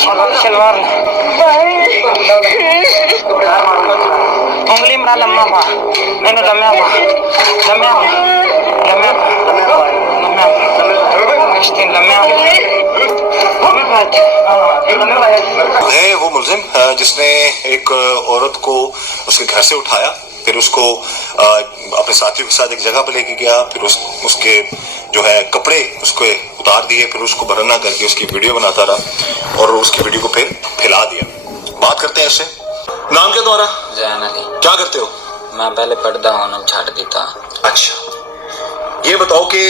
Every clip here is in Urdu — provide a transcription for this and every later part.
شلوار انگلی مرا لمحہ پا نہیں لمحہ پا ہے وہ ملزم جس نے ایک عورت کو اس کے گھر سے اٹھایا، پھر اس کو اپنے ساتھیوں کے ساتھ ایک جگہ پہ لے کے گیا، پھر اس کے جو ہے کپڑے اس کو اتار دیے، پھر اس کو برہنہ کر کے اس کی ویڈیو بناتا رہا اور اس کی ویڈیو کو پھر پھیلا دیا۔ بات کرتے ہیں اس سے۔ نام کیا تمہارا؟ زین علی۔ کیا کرتے ہو؟ میں پہلے پڑھتا ہونا چھاڑ دیتا۔ اچھا، یہ بتاؤ کہ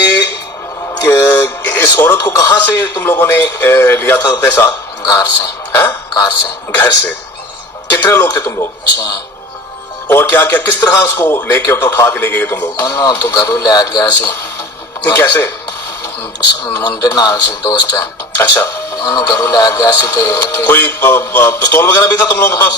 اس عورت کو کہاں سے تم لوگوں نے لیا تھا اپنے ساتھ؟ گھر سے۔ گھر سے۔ گھر سے۔ کتنے لوگ تھے تم لوگ؟ 6۔ اور کیا کیا کس طرح اس کو لے کے اٹھا کے لے گئے تم لوگ؟ انہوں تو گھروں لے گیا سی۔ کیسے؟ منڈے نال سی دوست ہے۔ اچھا، انہوں گھروں لے گیا سی تے کوئی پستول وغیرہ بھی تھا تم لوگوں کے پاس؟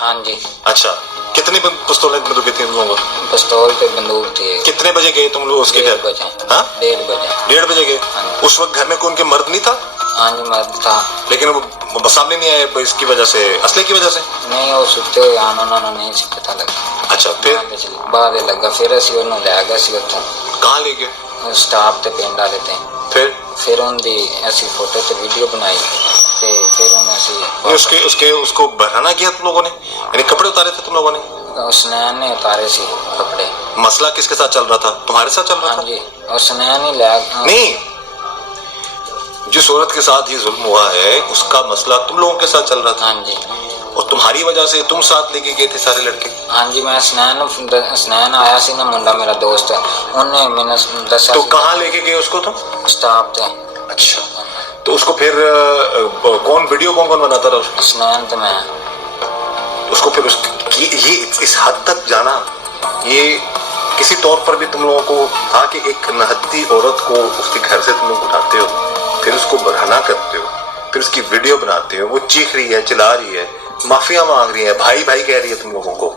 ہاں جی۔ اچھا، کتنی پستولیں بندوقیں تھیں تم لوگوں کو؟ پستول تے بندوق تھی۔ کتنے بجے گئے تم لوگ اس کے گھر؟ 1:30 بجے۔ ہاں 1:30 بجے۔ 1:30 بجے گئے؟ اس وقت گھر میں کوئی ان کے مرد نہیں تھا؟ ہاں جی مرد تھا، لیکن وہ سامنے نہیں آئے اس کی وجہ سے، اسلحے کی وجہ سے؟ نہیں وہ ستے ہوئے آن انہوں نے نہیں سی پتہ لگا۔ اچھا، پھر بعد لگا پھر اسی انہوں لے گیا سی اتوں کہاں لے گئے؟ سٹاپ تے پنڈ والے تے۔ پھر ان دی ایسی فوٹو تے ویڈیو بنائی تے پھر انہوں اسی اس کو بہرانا کیا تم لوگوں نے؟ یعنی کپڑے اتارے تھے تم لوگوں نے؟ حسنین نے اتارے سی کپڑے۔ مسئلہ کس کے ساتھ چل رہا تھا؟ تمہارے ساتھ چل رہا تھا؟ ہاں جی، حسنین ہی لے نہیں، جس عورت کے ساتھ یہ ظلم ہوا ہے اس کا مسئلہ تم لوگوں کے ساتھ چل رہا تھا؟ ہاں جی۔ اور تمہاری وجہ سے تم ساتھ لے کے گئے تھے سارے لڑکے؟ ہاں جی، میں حسنین آیا سی نا منڈا میرا دوست ہے، انہیں میں نے دسا۔ تو کہاں لے کے گئے اس کو تم؟ سٹاپ تے۔ اچھا، تو اس کو پھر کون ویڈیو کون بناتا رہا؟ حسنین تے میں۔ اس کو پھر یہ اس حد تک جانا، یہ کسی طور پر بھی تم لوگوں کو تھا کہ ایک نہتی عورت کو اس کے گھر سے تم لوگ اٹھاتے ہو، پھر اس کو برہنہ کرتے ہو، پھر اس کی ویڈیو بناتے ہو، وہ چیخ رہی ہے، چلا رہی ہے، معافیاں مانگ رہی ہے، بھائی بھائی کہہ رہی ہے تم لوگوں کو،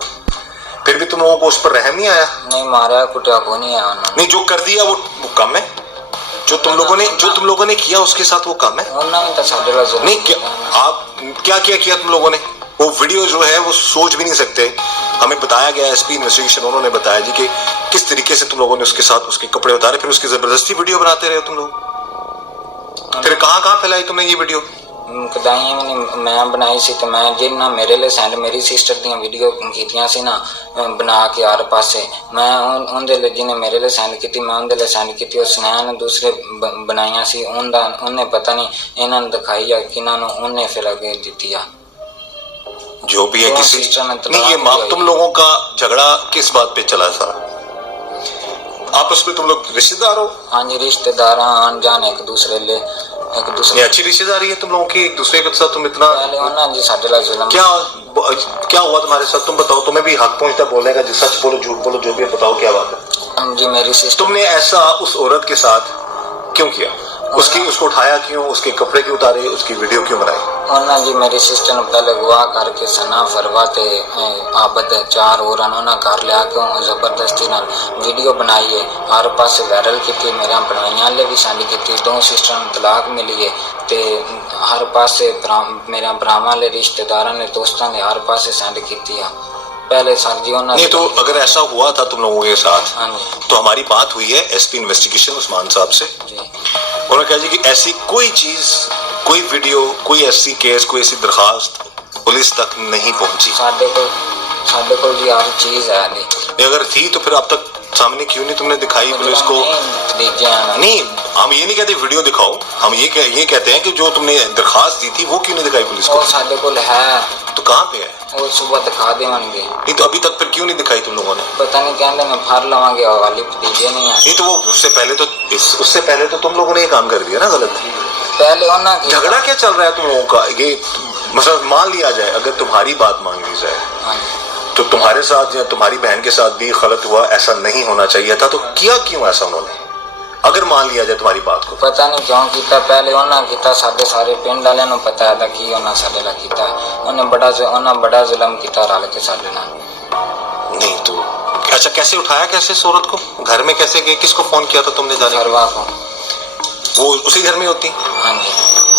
پھر بھی تم لوگوں کو اس پر رحم نہیں آیا؟ نہیں مارا کٹیا کو نہیں آیا انہوں نے۔ نہیں، جو کر دیا وہ کم ہے؟ جو تم لوگوں نے کیا اس کے ساتھ وہ کم ہے؟ انہوں نے تو ساڈے لا ظلم نہیں، آپ کیا تم لوگوں نے؟ وہ ویڈیو جو ہے وہ سوچ بھی نہیں سکتے، ہمیں بتایا گیا ایس پی انویسٹیگیشن انہوں نے بتایا جی کہ کس طریقے سے تم لوگوں نے اس کے ساتھ اس کے کپڑے اتارے، پھر اس کی زبردستی ویڈیو بناتے رہے تم لوگ، پھر کہاں پھیلائی تم نے یہ ویڈیو؟ کدائیں میں بنائی سی تے میں جنہ میرے لے سینڈ میری سسٹر دیاں ویڈیو کیتیاں سی نا بنا کے ہر پاسے، میں ان دے لے جنہیں میرے لے سینڈ کیتی میں ان دے لے سینڈ کیتی، اور سنین دوسرے بنائیاں سی، انہیں پتہ نہیں انہوں نے دکھائی یا کنہوں نے انہیں پھر آگے دیتی ہے۔ جو بھی ہے کسی نہیں، یہ تم لوگوں کا جھگڑا کس بات پہ چلا سارا؟ آپس میں تم لوگ رشتہ دار ہو؟ ہاں جی، رشتہ دار آن جان ایک دوسرے لے ایک دوسرے۔ یہ اچھی رشتہ داری ہے تم لوگوں کی ایک دوسرے کے ساتھ؟ تم اتنا پہلے انہوں نے ساڈے لا ظلم کیا ہوا تمہارے ساتھ؟ تم بتاؤ، تمہیں بھی حق پہنچتا بولنے کا، جو سچ بولو جھوٹ بولو جو بھی ہے، بتاؤ کیا بات ہے؟ جی میری سسٹر۔ تم نے ایسا اس عورت کے ساتھ کیوں کیا؟ اس کو اٹھایا کیوں؟ اس کے کپڑے کیوں اتارے؟ اس کی ویڈیو کیوں بنائی؟ انہوں جی میری سسٹر نے پہلے گواہ کر کے سنا فروا تے عابد 4 اور انہوں نے کر لیا کہ زبردستی نال ویڈیو بنائی ہے، ہر پاسے وائرل کی، میرے پڑھائیاں لے بھی سینڈ کی، 2 سسٹر نے طلاق ملی ہے تے ہر پاسے میرا براواں لے رشتہ داراں نے دوستاں نے ہر پاسے سینڈ کیتی ہے۔ پہلے سر جی انہوں نے نہیں، تو اگر ایسا ہوا تھا تم لوگوں کے ساتھ تو ہماری بات ہوئی ہے ایس پی انویسٹیگیشن عثمان صاحب سے، انہوں نے کہا جی کہ ایسی کوئی چیز، کوئی ویڈیو، کوئی ایسی کیس، کوئی ایسی درخواست پولیس تک نہیں پہنچی۔ ساڈے کو جی ہر چیز ہے نہیں، اگر تھی تو پھر اب تک سامنے کیوں نہیں تم نے دکھائی پولیس کو؟ نہیں، ہم یہ نہیں کہتے ویڈیو دکھاؤ، ہم یہ کہتے ہیں کہ جو تم نے درخواست دی تھی وہ کیوں نہیں دکھائی پولیس کو؟ ساڈے کو ہے، تو کہاں پہ ہے؟ وہ صبح دکھا دیں گے۔ نہیں تو ابھی تک پھر کیوں نہیں دکھائی تم لوگوں نے؟ پتہ نہیں کہندے میں پھڑ لواں گے، والی بھتیجے نہیں ہے۔ نہیں تو وہ اس سے پہلے تو تم لوگوں نے یہ کام کر دیا نا غلط۔ پہلے انہوں نے جھگڑا کیا چل رہا ہے تم لوگوں کا؟ یہ مثلا مان لیا جائے، اگر تمہاری بات مان لی جائے تو تمہارے ساتھ یا تمہاری بہن کے ساتھ بھی غلط ہوا، ایسا نہیں ہونا چاہیے تھا، تو کیا کیوں ایسا انہوں نے؟ اگر مان لیا جائے تمہاری بات کو، پتہ نہیں کیوں کیتا، پہلے انہوں نے کیتا، سارے پنڈ والے نوں پتہ ہے کہ انہوں سارے لا کیتا، انہوں بڑا ظلم کیتا رل کے سارے نال۔ نہیں تو اچھا، کیسے اٹھایا کیسے اس عورت کو؟ گھر میں کیسے گئے؟ کس کو فون کیا تھا تم نے جانے؟ گھروا کو۔ وہ اسی گھر میں ہوتی؟ ہاں جی۔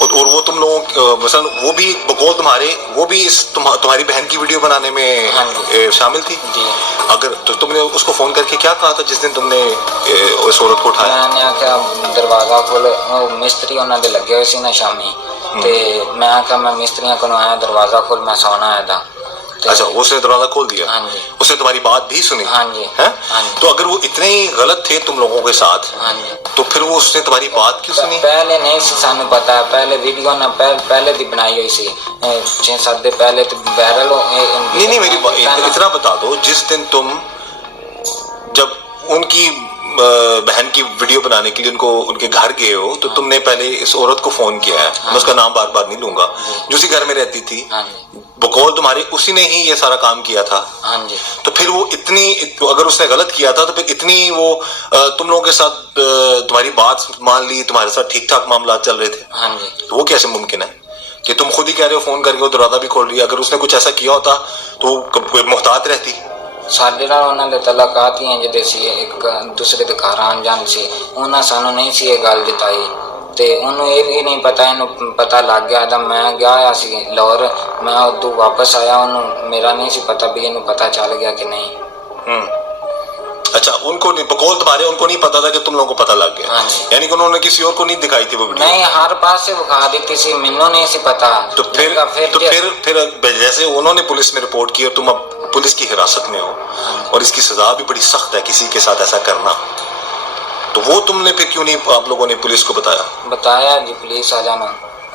اور وہ تم لوگوں مثلا وہ بھی بقول تمہارے وہ بھی تمہاری بہن کی ویڈیو بنانے میں شامل تھی جی. اگر تو تم نے اس کو فون کر کے کیا کہا تھا جس دن تم نے اس عورت کو اٹھایا؟ میں نے آخیا دروازہ کھول، مستری انہوں نے لگے ہوئے سی نا شامی، تے میں آخیا میں مستریاں کو آیا دروازہ کھول میں سونا آیا تھا. اچھا اس نے دروازہ کھول دیا؟ ہاں جی. اس نے تمہاری بات بھی سنی؟ ہاں جی. تو اگر وہ اتنے ہی غلط تھے تم لوگوں کے ساتھ ہاں جی. تو پھر وہ اس نے تمہاری بات کیوں سنی؟ پہلے نہیں سی سانو پتا، پہلے ویڈیو نہ پہلے دی بنائی ہوئی سی 6-7 دن پہلے تو وائرل ہو. نہیں میری اتنا بتا دو، جس دن تم جب ان کی بہن کی ویڈیو بنانے کے لیے ان کے گھر گئے ہو تو تم نے پہلے اس عورت کو فون کیا ہے، میں اس کا نام بار بار نہیں لوں گا، جو اسی گھر میں رہتی تھی، بقول تمہاری اسی نے ہی یہ سارا کام کیا تھا. ہاں جی. تو پھر وہ اتنی اگر اس نے غلط کیا تھا تو پھر اتنی وہ تم لوگوں کے ساتھ تمہاری بات مان لی، تمہارے ساتھ ٹھیک ٹھاک معاملات چل رہے تھے، ہاں جی. تو وہ کیسے ممکن ہے کہ تم خود ہی کہہ رہے ہو فون کر کے وہ دروازہ بھی کھول رہی ہے؟ اگر اس نے کچھ ایسا کیا ہوتا تو وہ محتاط رہتی. ਸਾਡੇ ਨਾਲ ਉਹਨਾਂ ਦੇ ਤਲਾਕਾਤ ਹੀ ਇੰਜਦੇ ਸੀ، ਇੱਕ ਦੂਸਰੇ ਦੇ ਘਰ ਆਉਣ ਜਾਣ ਸੀ, ਉਹਨਾਂ ਸਾਨੂੰ ਨਹੀਂ ਸੀ ਇਹ ਗੱਲ ਜਤਾਈ ਤੇ ਉਹਨੂੰ ਇਹ ਵੀ ਨਹੀਂ ਪਤਾ, ਇਹਨੂੰ ਪਤਾ ਲੱਗ ਗਿਆ ਤਾਂ ਮੈਂ ਗਿਆ ਹੋਇਆ ਸੀ ਲਾਹੌਰ, ਮੈਂ ਉਦੋਂ ਵਾਪਸ ਆਇਆ، ਉਹਨੂੰ ਮੇਰਾ ਨਹੀਂ ਸੀ ਪਤਾ ਵੀ ਇਹਨੂੰ ਪਤਾ ਚੱਲ ਗਿਆ کہ نہیں. اچھا ان کو بقول تمہارے ان کو نہیں پتا تھا کہ تم لوگوں کو پتا لگ گیا؟ یعنی کہ انہوں نے کسی اور کو نہیں دکھائی تھی وہ ویڈیو؟ نہیں، ہر پاس سے دکھا دیتی سی، مینوں نہیں سی پتا. تو پھر جیسے انہوں نے پولیس میں رپورٹ کی اور تم اب پولیس کی حراست میں ہو اور اس کی سزا بھی بڑی سخت ہے کسی کے ساتھ ایسا کرنا، تو وہ تم نے پھر کیوں نہیں آپ لوگوں نے پولیس کو بتایا؟ بتایا جی پولیس آ جانا،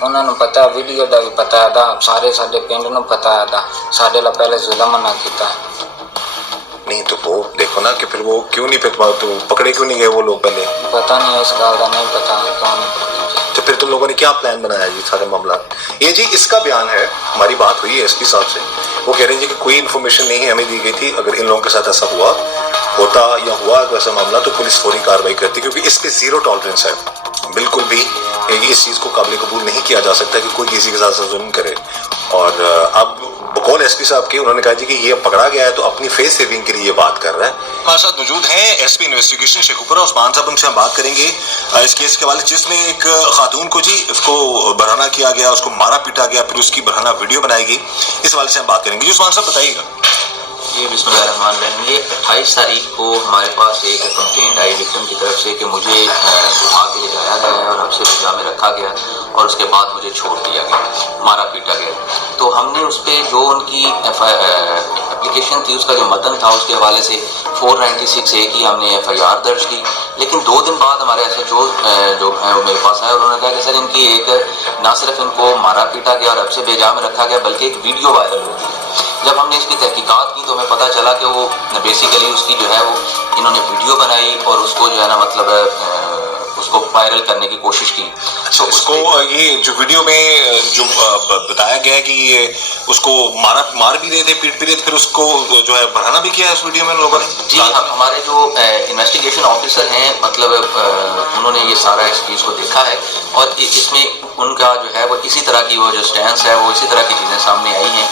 انہوں نے پتا، ویڈیو دا بھی پتا ہے، سارے سارے پنڈ نو پتا ہے، سارے لا پہلے ظلم نہ کیتا. نہیں تو وہ دیکھو نا کہ پھر وہ کیوں نہیں تو پکڑے کیوں نہیں گئے وہ لوگ پہلے؟ پتہ نہیں اس گال کا، نہیں پتا کون. تو پھر تم لوگوں نے کیا پلان بنایا جی سارے معاملات؟ یہ جی اس کا بیان ہے، ہماری بات ہوئی ہے ایس پی صاحب سے، وہ کہہ رہے ہیں جی کہ کوئی انفارمیشن نہیں ہمیں دی گئی تھی، اگر ان لوگوں کے ساتھ ایسا ہوتا یا ہوا ایسا معاملہ تو پولیس فوری کارروائی کرتی، کیونکہ اس پہ زیرو ٹالرنس ہے، بالکل بھی اس چیز کو قابل قبول نہیں کیا جا سکتا کہ کوئی کسی کے ساتھ ظلم کرے. اور اب بقول ایس پی صاحب کی انہوں نے کہا جی کہ یہ پکڑا گیا ہے تو اپنی فیس سیونگ کے لیے یہ بات کر رہا ہے. ہمارے ساتھ موجود ہیں ایس پی انویسٹیگیشن شیخوپورہ عثمان صاحب، ان سے ہم بات کریں گے اس کیس کے حوالے جس میں ایک خاتون کو جی اس کو برہنہ کیا گیا، اس کو مارا پیٹا گیا، پھر اس کی برہنہ ویڈیو بنائی گئی، اس حوالے سے ہم بات کریں گے. جی عثمان صاحب بتائیے گا. یہ بسم اللہ الرحمن الرحیم. یہ 28 تاریخ کو ہمارے پاس ایک کمپلینٹ آئی وکٹم کی طرف سے کہ مجھے اٹھا کے لے جایا گیا ہے اور حبس بجا میں رکھا گیا اور اس کے بعد مجھے چھوڑ دیا گیا، مارا پیٹا گیا. تو ہم نے اس پہ جو ان کی اپلیکیشن تھی اس کا جو متن تھا اس کے حوالے سے 496A کی ہم نے FIR درج کی. لیکن 2 دن بعد ہمارے SHO جو ہیں وہ میرے پاس آئے اور انہوں نے کہا کہ سر ان کی ایک نہ صرف ان کو مارا پیٹا گیا اور حبس بجا میں رکھا گیا بلکہ ایک ویڈیو وائرل ہو گئی. جب ہم نے اس کی تحقیقات کی تو ہمیں پتہ چلا کہ وہ بیسیکلی اس کی جو ہے وہ انہوں نے ویڈیو بنائی اور اس کو جو ہے نا مطلب اس کو وائرل کرنے کی کوشش کی. اچھا اس کو یہ جو ویڈیو میں جو بتایا گیا کہ یہ اس کو مار بھی رہے تھے، پیٹ بھی رہے تھے، پھر اس کو جو ہے برہنہ بھی کیا ہے اس ویڈیو میں لوگوں نے؟ جی ہمارے جو انویسٹیگیشن آفیسر ہیں مطلب انہوں نے یہ سارا اس چیز کو دیکھا ہے اور اس میں ان کا جو ہے وہ اسی طرح کی وہ جو سٹینس ہے وہ اسی طرح کی چیزیں سامنے آئی ہیں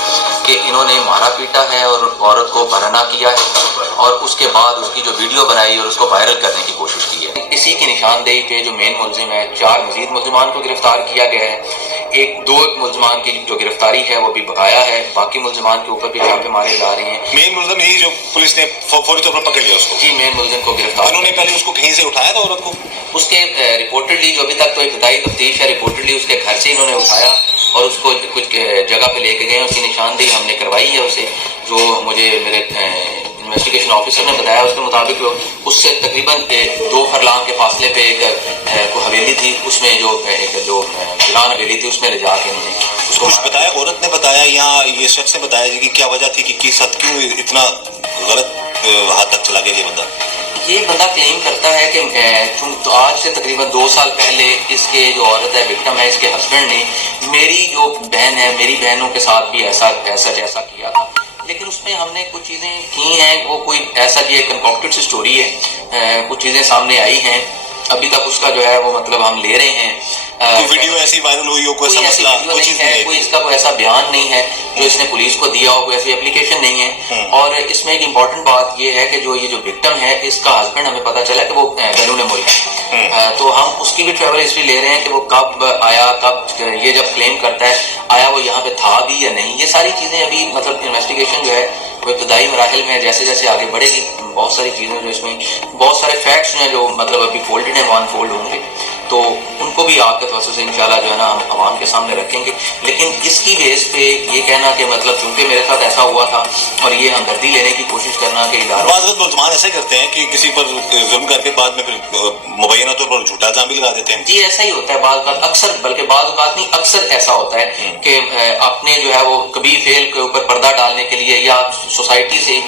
کہ انہوں نے مارا پیٹا ہے اور عورت کو برہنہ کیا ہے اور اس کے بعد اس کی جو ویڈیو بنائی اور اس کو وائرل کرنے کی کوشش کی ہے. اسی کی نشاندہی پہ جو مین ملزم ہے 4 مزید ملزمان کو گرفتار کیا گیا ہے. 2 ملزمان کی جو گرفتاری ہے وہ بھی بقایا ہے، باقی ملزمان کے اوپر بھی چھاپے مارے جا رہے ہیں. مین ملزم یہی جو پولیس نے فوری طور پر پکڑ لیا اس کو؟ جی مین ملزم کو گرفتار. انہوں نے پہلے اس کو کہیں سے اٹھایا تھا عورت کو؟ اس کے رپورٹڈلی جو ابھی تک تو ابتدائی تفتیش ہے، رپورٹڈلی اس کے گھر سے انہوں نے اٹھایا اور اس کو کچھ جگہ پہ لے کے گئے. اس کی نشاندہی ہم نے کروائی ہے اسے، جو مجھے میرے انویسٹیگیشن آفیسر نے بتایا اس کے مطابق اس سے تقریباً 2 فرلانگ کے فاصلے پہ ایک حویلی تھی، اس میں جو بلان حویلی تھی اس میں لے جا کے انہوں نے اس کو بتایا. عورت نے بتایا یا یہ شخص نے بتایا جی کہ کیا وجہ تھی کہ کس حد کیوں اتنا غلط حد تک چلا گیا یہ بندہ؟ یہ بندہ کلیم کرتا ہے کہ تو آج سے تقریباً 2 سال پہلے اس کے جو عورت ہے وکٹم ہے اس کے ہسبینڈ نے میری جو بہن ہے میری بہنوں کے ساتھ بھی ایسا جیسا کیا تھا. لیکن اس میں ہم نے کچھ چیزیں کی ہیں، وہ کوئی ایسا جی ایک کنکوکٹڈ سی سٹوری ہے، کچھ چیزیں سامنے آئی ہیں ابھی تک اس کا جو ہے وہ مطلب ہم لے رہے ہیں. کوئی ویڈیو ایسی وائرل ہوئی ہو، کوئی ایسا مسئلہ، کوئی چیز نہیں ہے، کوئی اس کا کوئی ایسا بیان نہیں ہے جو اس نے پولیس کو دیا ہو، کوئی ایسی اپلیکیشن نہیں ہے. اور اس میں ایک امپورٹنٹ بات یہ ہے کہ جو یہ جو وکٹم ہے اس کا ہسبینڈ ہمیں پتہ چلا کہ وہ بیرون ملک ہے تو ہم اس کی بھی ٹریول ہسٹری لے رہے ہیں کہ وہ کب آیا, کب یہ جب کلیم کرتا ہے آیا وہ یہاں پہ تھا بھی یا نہیں. یہ ساری چیزیں ابھی مطلب انویسٹیگیشن جو ہے وہ ابتدائی مراحل میں ہے. جیسے جیسے آگے بڑھے گی بہت ساری چیزیں جو اس میں بہت سارے فیکٹس ہیں جو مطلب ابھی فولڈڈ ہیں وہ انفولڈ ہوں گے, تو ان کو بھی آپ کے توسط سے انشاءاللہ جو ہے نا ہم عوام کے سامنے رکھیں گے. لیکن اس کی بیس پہ یہ کہنا کہ مطلب چونکہ میرے ساتھ ایسا ہوا تھا اور یہ ہمدردی لینے کی کوشش کرنا کہ اداروں بعض وقت ملزمان ایسے کرتے ہیں کہ کسی پر ظلم کر کے بعد میں پھر مبینہ طور پر جھوٹا الزام بھی لگا دیتے ہیں. جی ایسا ہی ہوتا ہے بعض اوقات, اکثر بلکہ بعض اوقات نہیں اکثر ایسا ہوتا ہے کہ اپنے جو ہے وہ کبھی فیل کے اوپر پردہ ڈالنے کے لیے یا سوسائٹی سے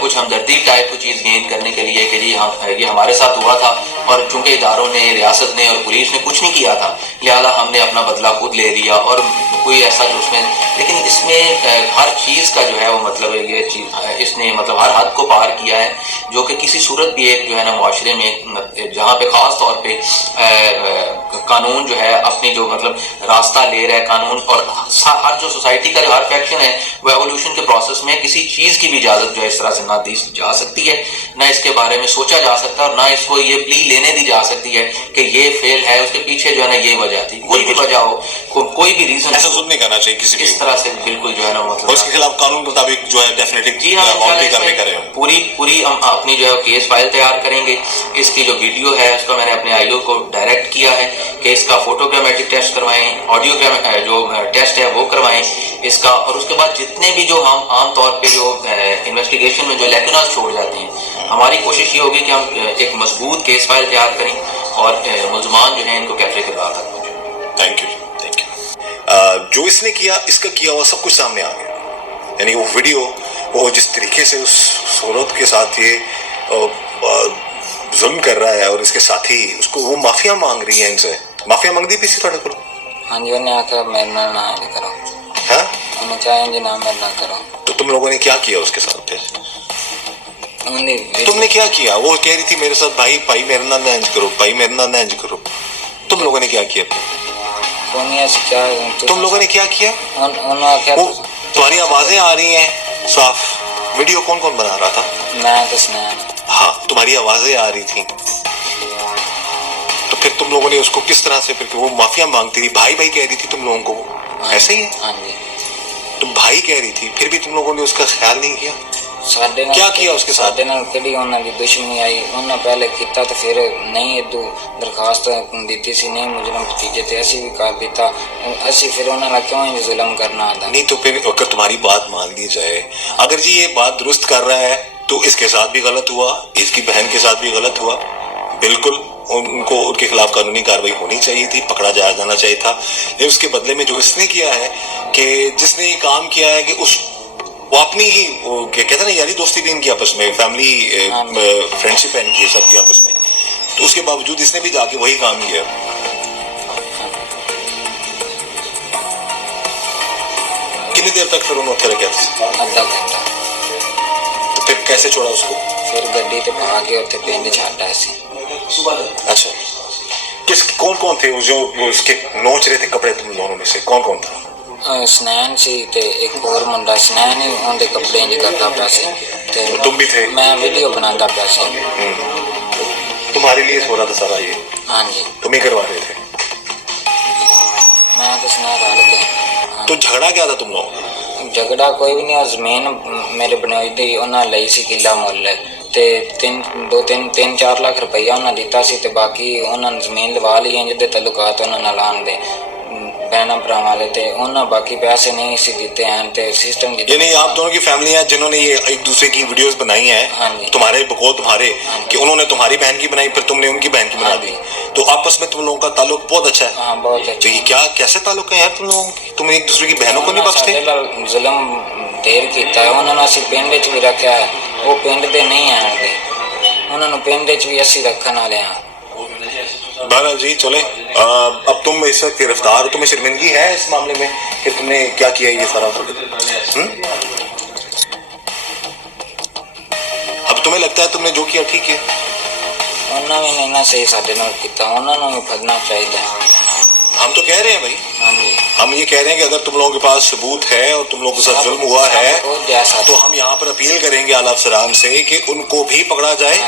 کچھ ہمدردی ٹائپ کی چیز گین کرنے کے لیے کہ جی یہ ہمارے ساتھ ہوا تھا اور چونکہ اداروں نے ریاست نے اور پولیس نے کچھ نہیں کیا تھا لہٰذا ہم نے اپنا بدلہ خود لے لیا اور کوئی ایسا جو اس میں. لیکن اس میں ہر چیز کا جو ہے وہ مطلب یہ چیز اس نے مطلب ہر حد کو پار کیا ہے جو کہ کسی صورت بھی ایک جو ہے نا معاشرے میں جہاں پہ خاص طور پہ قانون جو ہے اپنی جو مطلب راستہ لے رہا ہے قانون, اور ہر جو سوسائٹی کا جو ہر فیکشن ہے وہ ایولیوشن کے پروسیس میں کسی چیز کی بھی اجازت جو ہے اس طرح سے نہ دی جا سکتی ہے, نہ اس کے بارے میں سوچا جا سکتا اور نہ اس کو یہ پلی لینے دی جا سکتی ہے کہ یہ فیل ہے اس کے پیچھے جو ہے نا یہ وجہ تھی. کوئی بھی وجہ ہو کوئی بھی ریزن ایسا ظلم نہیں کرنا چاہیے کسی بھی اس طرح سے بالکل جو ہے نا مطلب اس کے خلاف قانون کے مطابق جو ہے ڈیفینیٹلی جی ہاں پوری ہم اپنی جو ہے کیس فائل تیار کریں گے. اس کی جو ویڈیو ہے اس کو میں نے اپنے آئی او کو ڈائریکٹ کیا ہے کہ اس کا فوٹوگرامیٹک ٹیسٹ کروائیں, آڈیو جو ٹیسٹ ہے وہ کروائیں اس کا, اور اس کے بعد جتنے بھی جو ہم عام طور پہ جو انویسٹیگیشن میں جو لیکناز چھوڑ جاتے ہیں ہماری کوشش یہ ہوگی کہ ہم ایک مضبوط کیس فائل تیار کریں اور ملزمان جو ہیں ان کو کیفے کے بعد تک پہنچیں. Thank you. جو اس نے کیا اس کا کیا ہوا سب کچھ سامنے آ گیا, یعنی وہ ویڈیو وہ جس طریقے سے اس صورت کے ساتھ یہ ظلم کر رہا ہے اور اس کے ساتھی اس کو وہ معافیا مانگ رہی ہے, ان سے معافیا مانگ دی پی سی تھوڑے کو. ہاں جی انہیں آخر میرے نہ کرو, ہاں انہیں چاہیں جی نہ میرے نہ کرو. تو تم لوگوں نے کیا کیا اس کے ساتھ پھر تم نے کیا کیا؟ وہ کہہ رہی تھی میرے ساتھ بھائی میرے نہ انج کرو, بھائی میرے نہ انج کرو. تم لوگوں نے کیا کیا تم لوگوں نے کیا کیا؟ تمہاری آوازیں آ رہی ہیں صاف. ویڈیو کون کون بنا رہا تھا؟ میں تو سنیا. ہاں تمہاری آوازیں آ رہی تھیں, تو پھر تم لوگوں نے اس کو کس طرح سے پھر وہ معافیا مانگتی تھی بھائی کہہ رہی تھی تم لوگوں کو, ایسے ہی ہے؟ ہاں جی تم بھائی کہہ رہی تھی پھر بھی تم لوگوں نے اس کا خیال نہیں کیا؟ کیا کیا اس کے ساتھ؟ کہڑی انہوں کی دشمنی آئی, انہیں پہلے کیتا تو پھر نہیں ادو درخواست دیتی سی نہیں مجرم بھتیجے تھے اسی بھی کر دیتا اسی پھر انہوں نے کیوں ظلم کرنا آتا نہیں. تو پھر اگر تمہاری بات مان لی جائے, اگر جی یہ بات درست کر رہا ہے تو اس کے ساتھ بھی غلط ہوا, اس کی بہن کے ساتھ بھی غلط ہوا, بالکل ان کو ان کے خلاف قانونی کارروائی ہونی چاہیے تھی, پکڑا جانا چاہیے تھا. لیکن اس کے بدلے میں جو اس نے کیا ہے کہ جس نے یہ کام کیا ہے کہ وہ اپنی ہی کہتے ہیں نا یاری دوستی بھی ان کی آپس میں, فیملی فرینڈشپ ہے ان کی سب کی آپس میں, تو اس کے باوجود اس نے بھی جا کے وہی کام کیا. کتنی دیر تک پھر انہوں نے کیا آدھا گھنٹہ, تو پھر کیسے چھوڑا اس کو؟ پھر گڈی تے پا کے اتنے پنڈ چھاٹا سی. اچھا کون تھے جو اس کے نوچ رہے تھے کپڑے تم دونوں میں سے, کون تھا؟ سنین سی تے ایک اور منڈا, سنین ہی ان دے کپڑے انج کرتا پیا سی, تم بھی تھے؟ میں ویڈیو بناتا پیا سی. تمہارے لیے ہو رہا تھا سارا یہ؟ ہاں جی تم ہی کروا رہے تھے؟ میں تو سنا رل کے. تو جھگڑا کیا تھا تم لوگوں کا؟ جھگڑا کوئی بھی نہیں, زمین میرے بنائی دی انہاں لئی سی کلا مل تے 3-4 لاکھ روپیہ انہاں دیتا سی تے باقی انہاں زمین لوا لی ہیں جدے تعلقات انہاں نال آن دے بہنا برا والے تے انہاں باقی پیسے نہیں سی دیتے ہیں تے سسٹم. یعنی آپ دونوں کی فیملی ہیں جنہوں نے یہ ایک دوسرے کی ویڈیوز بنائی ہیں, تمہارے بقول تمہارے کہ انہوں نے تمہاری بہن کی بنائی پھر تم نے ان کی بہن کی بنا دی, تو آپس میں تم لوگوں کا تعلق بہت اچھا ہے؟ ہاں بہت اچھا. تو یہ کیسے تعلق ہے یار تم لوگوں کی؟ تم ایک دوسرے کی بہنوں کو نہیں بخشتے؟ ظلم دیر کیتا ہے انہوں نے, اسی پنڈ چ بھی رکھا ہے, وہ پنڈ دے نہیں آن دے, انہوں نے پنڈ چ بھی اسی رکھن والے ہیں. بہرحال جی چلے, اب تم اس وقت گرفتار ہو, تمہیں شرمندگی ہے اس معاملے میں کہ تم نے کیا کیا یہ سارا؟ اب تمہیں لگتا ہے تم نے جو کیا ٹھیک ہے؟ انہوں نے نہیں نہ صحیح ساڈے نال کیتا, انہوں نے پھڑنا چاہیے. ہم تو کہہ رہے ہیں بھائی, ہاں جی ہم یہ کہہ رہے ہیں کہ اگر تم لوگوں کے پاس ثبوت ہے اور تم لوگوں کے ساتھ ظلم ہوا ہے تو ہم یہاں پر اپیل کریں گے اعلیٰ افسران سے کہ ان کو بھی پکڑا جائے,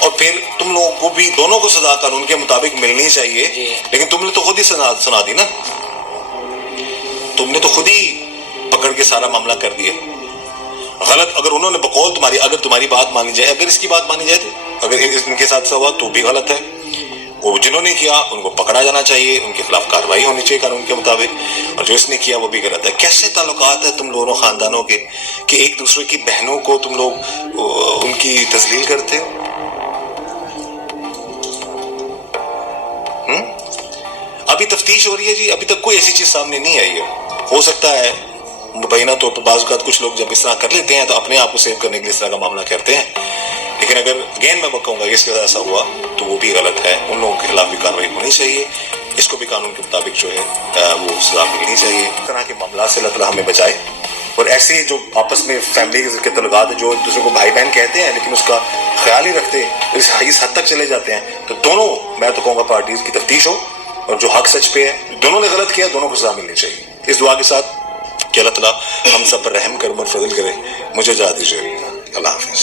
اور پھر تم لوگوں کو بھی دونوں کو سزا قانون کے مطابق ملنی چاہیے. لیکن تم نے تو خود ہی سنا دی نا, تم نے تو خود ہی پکڑ کے سارا معاملہ کر دیا. غلط اگر انہوں نے بقول تمہاری, اگر تمہاری بات مانی جائے, اگر اس کی بات مانی جائے, تو اگر ان کے ساتھ ہوا تو بھی غلط ہے. وہ جنہوں نے کیا ان کو پکڑا جانا چاہیے, ان کے خلاف کارروائی ہونی چاہیے قانون کے مطابق, اور جو اس نے کیا وہ بھی غلط ہے. کیسے تعلقات ہیں تم دونوں خاندانوں کے کہ ایک دوسرے کی بہنوں کو تم لوگ ان کی تذلیل کرتے ہو؟ ابھی تفتیش ہو رہی ہے جی, ابھی تک کوئی ایسی چیز سامنے نہیں آئی ہے. ہو سکتا ہے مبینہ طور پر بعض اوقات کچھ لوگ جب اس طرح کر لیتے ہیں تو اپنے آپ کو سیو کرنے کے لیے اس طرح کا معاملہ کرتے ہیں, لیکن اگر اگین میں کہوں گا اس کے ساتھ ایسا ہوا تو وہ بھی غلط ہے. ان لوگوں کے خلاف بھی کارروائی ہونی چاہیے, اس کو بھی قانون کے مطابق جو ہے وہ سزا ملنی چاہیے. اس طرح کے معاملات سے اللہ تعالیٰ ہمیں بچائے. اور ایسے جو آپس میں فیملی کے تعلقات جو ایک دوسرے کو بھائی بہن کہتے ہیں لیکن اس کا خیال ہی رکھتے اس حد تک چلے جاتے ہیں, تو دونوں میں تو کہوں گا پارٹیز کی تفتیش ہو, اور جو حق سچ پہ ہے, دونوں نے غلط کیا, دونوں کو سزا ملنی چاہیے. اس دعا کے ساتھ کہ اللہ تعالیٰ ہم سب پر رحم کرم اور فضل کرے. مجھے اجازت دیجیے, اللہ حافظ.